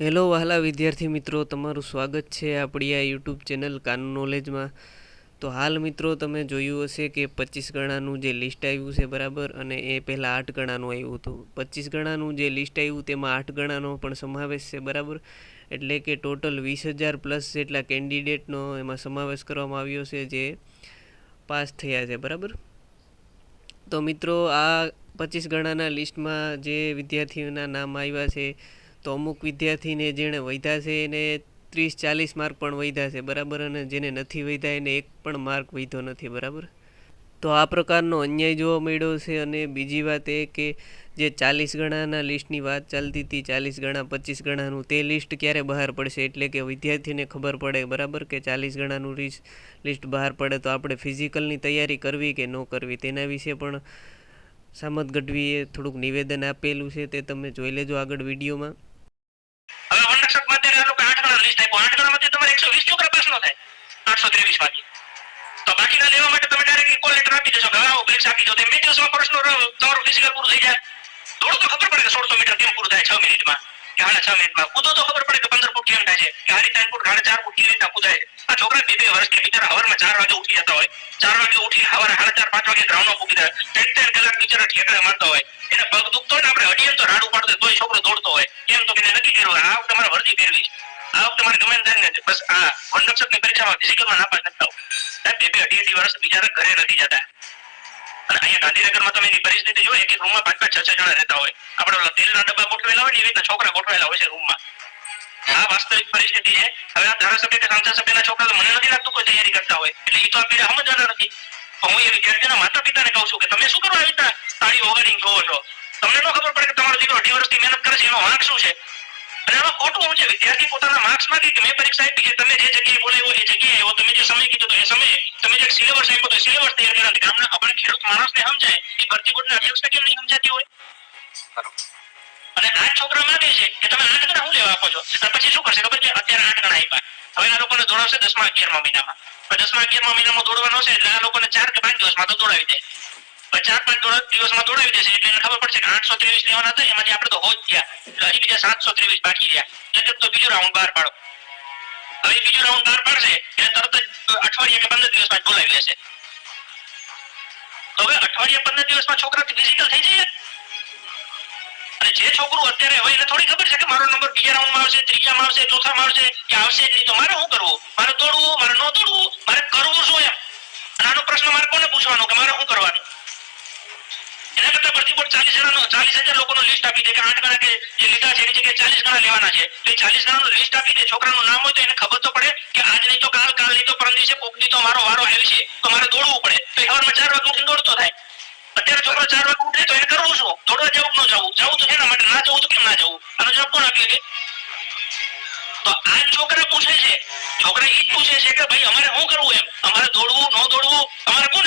Hello વહાલા વિદ્યાર્થી મિત્રો, તમારું સ્વાગત છે આપણી આ યુટ્યુબ ચેનલ કાનૂન નોલેજમાં. તો હાલ મિત્રો તમે જોયું હશે કે 25 ગણાનું જે લિસ્ટ આવ્યું છે બરાબર, અને એ પહેલાં 8 ગણાનું આવ્યું હતું. 25 ગણાનું જે લિસ્ટ આવ્યું તેમાં 8 ગણાનો પણ સમાવેશ છે બરાબર. એટલે કે ટોટલ 20,000 પ્લસ જેટલા કેન્ડિડેટનો એમાં સમાવેશ કરવામાં આવ્યો છે જે પાસ થયા છે બરાબર. તો મિત્રો આ 25 ગણાના લિસ્ટમાં જે વિદ્યાર્થીઓના નામ આવ્યા છે, તો અમુક વિદ્યાર્થીને જેણે વધ્યા છે એને 30-40 માર્ક પણ વધ્યા છે બરાબર, અને જેને નથી વધ્યા એને એક પણ માર્ક વધ્યો નથી બરાબર. તો આ પ્રકારનો અન્યાય જોવા મળ્યો છે. અને બીજી વાત એ કે જે 40 ગણાના લિસ્ટની વાત ચાલતી હતી, 40 ગણા 25 ગણાનું, તે લિસ્ટ ક્યારે બહાર પડશે, એટલે કે વિદ્યાર્થીને ખબર પડે બરાબર કે 40 ગણાનું લિસ્ટ બહાર પડે તો આપણે ફિઝિકલની તૈયારી કરવી કે ન કરવી, તેના વિશે પણ સામત ગઢવીએ થોડુંક નિવેદન આપેલું છે, તે તમે જોઈ લેજો આગળ વિડીયોમાં. હવે વનરક્ષકમાં અત્યારે આ લોકો 8 ગણા લિસ્ટ આપ્યો, 8 ગણામાંથી તમારે 120 છોકરા પાસ ન થાય 823 માંથી. તો બાકીના લેવા માટે તમે ડાયરેક્ટ કોલ લેટર આપી દેશો કે આવો પરીક્ષા આપી દો, તો 2 દિવસમાં પ્રશ્નો તમારું ફિઝિકલ પૂરું થઈ જાય. દોડ તો ખબર પડે કે 1600 મીટર કેમ પૂરું થાય 6 મિનિટમાં કે 6.5 મિનિટમાં. કૂદો તો ખબર પડે કે 15 ફૂટ કેમ થાય છે કે આ રીતે 3 ફૂટ 4.5 ફૂટ કેવી રીતના કૂદાય છે. આ છોકરા 2 વર્ષથી બિચારા હવારમાં 4 વાગે ઉઠી જતા હોય, 4 વાગે ઉઠીને સવારે 4:30-5 વાગે ગ્રાઉન્ડમાં પૂકી જાય, 3 કલાક બિચારા ઠેકડા મારતા હોય, એને પગ દુખતો હોય ને આપણે હડીએ તો રાડું પાડતો તોય છોકરો દોડતો હોય. કેમ તો કે નક્કી કર્યું આ વખતે મારે વર્દી પહેરવી, આ વખતે મારે ગમે થાય ને બસ આ વનરક્ષકની પરીક્ષામાં ફિઝિકલમાં નાપાસ નથી થવું. 2-2 વર્ષ બિચારા ઘરે નથી જતા. અને અહીંયા ગાંધીનગરમાં તમે એની પરિસ્થિતિ જો, એક રૂમમાં 5-5-6 જણા રહેતા હોય, આપણે તેલના ડબ્બા ગોઠવેલા હોય ને એવી રીતના છોકરા ગોઠવેલા હોય છે રૂમમાં. આ વાસ્તવિક પરિસ્થિતિ છે. હવે આ ધારાસભ્ય કે સાંસદ સભ્યના છોકરા તો મને નથી લાગતું કોઈ તૈયારી કરતા હોય, એટલે એ તો આ પીડા સમજવાના નથી. હું એ વિદ્યાર્થીના માતા પિતાને કહું છું કે તમે શું કરવા આવી રીતના તાળી વગાડીને જોવો છો? તમને ન ખબર પડે કે તમારો દીકરો 2 વર્ષથી મહેનત કરે છે, એનો વાંક શું છે? અને આમાં ખોટું શું છે? વિદ્યાર્થી પોતાના માર્ક્સ માંગે કે મેં પરીક્ષા આપી છે, તમે જે જગ્યાએ બોલાવ્યો એ જગ્યાએ આવ્યો, તમે જે સમય કીધો તો એ સમયે, તમે જે સિલેબસ આપ્યો તો સિલેબસ તૈયાર કર્યો. ગામના આપણે ખેડૂત માણસને સમજાય એ ભરતી બોર્ડના અધ્યક્ષને કેમ નહીં સમજાતી હોય? અને આ છોકરા માંગે છે કે તમે 8 ગણા હું લેવા આપો છો, અને પછી શું કરશે ખબર છે? અત્યારે 8 ગણા આપ્યા, હવે આ લોકોને દોડાવશે 10મા 11મા મહિનામાં. 10મા 11મા મહિનામાં દોડવાનો છે એટલે આ લોકોને 4 કે 5 દિવસમાં તો દોડાવી દે. 4-5 દિવસમાં દોડાવી દેશે એટલે એને ખબર પડશે કે 823 લેવાના હતા, એમાંથી આપણે તો હોજ ગયા, એટલે હજી બીજા 723 બાકી રહ્યા, એટલે તો બીજો રાઉન્ડ બહાર પાડો. હવે બીજો રાઉન્ડ બહાર પાડશે એટલે તરત જ અઠવાડિયા કે 15 દિવસમાં બોલાવી લેશે. તો હવે અઠવાડિયા 15 દિવસમાં છોકરા ફિઝિકલ થઈ જાય. અને જે છોકરું અત્યારે હવે એને થોડી ખબર છે કે મારો નંબર બીજા રાઉન્ડમાં આવશે, ત્રીજામાં આવશે, ચોથામાં આવશે કે આવશે જ નહીં, તો મારે શું કરવું? મારે દોડવું, મારે ન દોડવું, મારે કરવું શું એમ? અને આનો પ્રશ્ન મારે કોને પૂછવાનો કે મારે શું કરવાનું? એના કરતા ભરતી બોર્ડ 40,000 લોકોનો લિસ્ટ આપી દે કે 8 ગણા કે જે લીધા છે એની જગ્યાએ 40 ગણા લેવાના છે, તો એ 40 ગણાનું લિસ્ટ આપી દે. છોકરાનું નામ હોય તો એને ખબર તો પડે કે આજ નહીં તો કાલ, કાલ નહીં તો પરમ દિવસે કોક દી તો મારો વારો આવી છે, તો મારે દોડવું પડે. તો સવારમાં 4 વાગે ઉઠીને દોડતો થાય. અત્યારે છોકરો 4 વાગે ઉઠે તો એને કરવું શું? દોડવા જવું કે ન જવું? જવું તો એના માટે, ના જવું તો કેમ ના જવું? આનો જવાબ કોણ આપી શકે? તો આ છોકરા પૂછે છે, છોકરા ઈ જ પૂછે છે કે ભાઈ અમારે શું કરવું એમ? અમારે દોડવું ન દોડવું અમારે કોને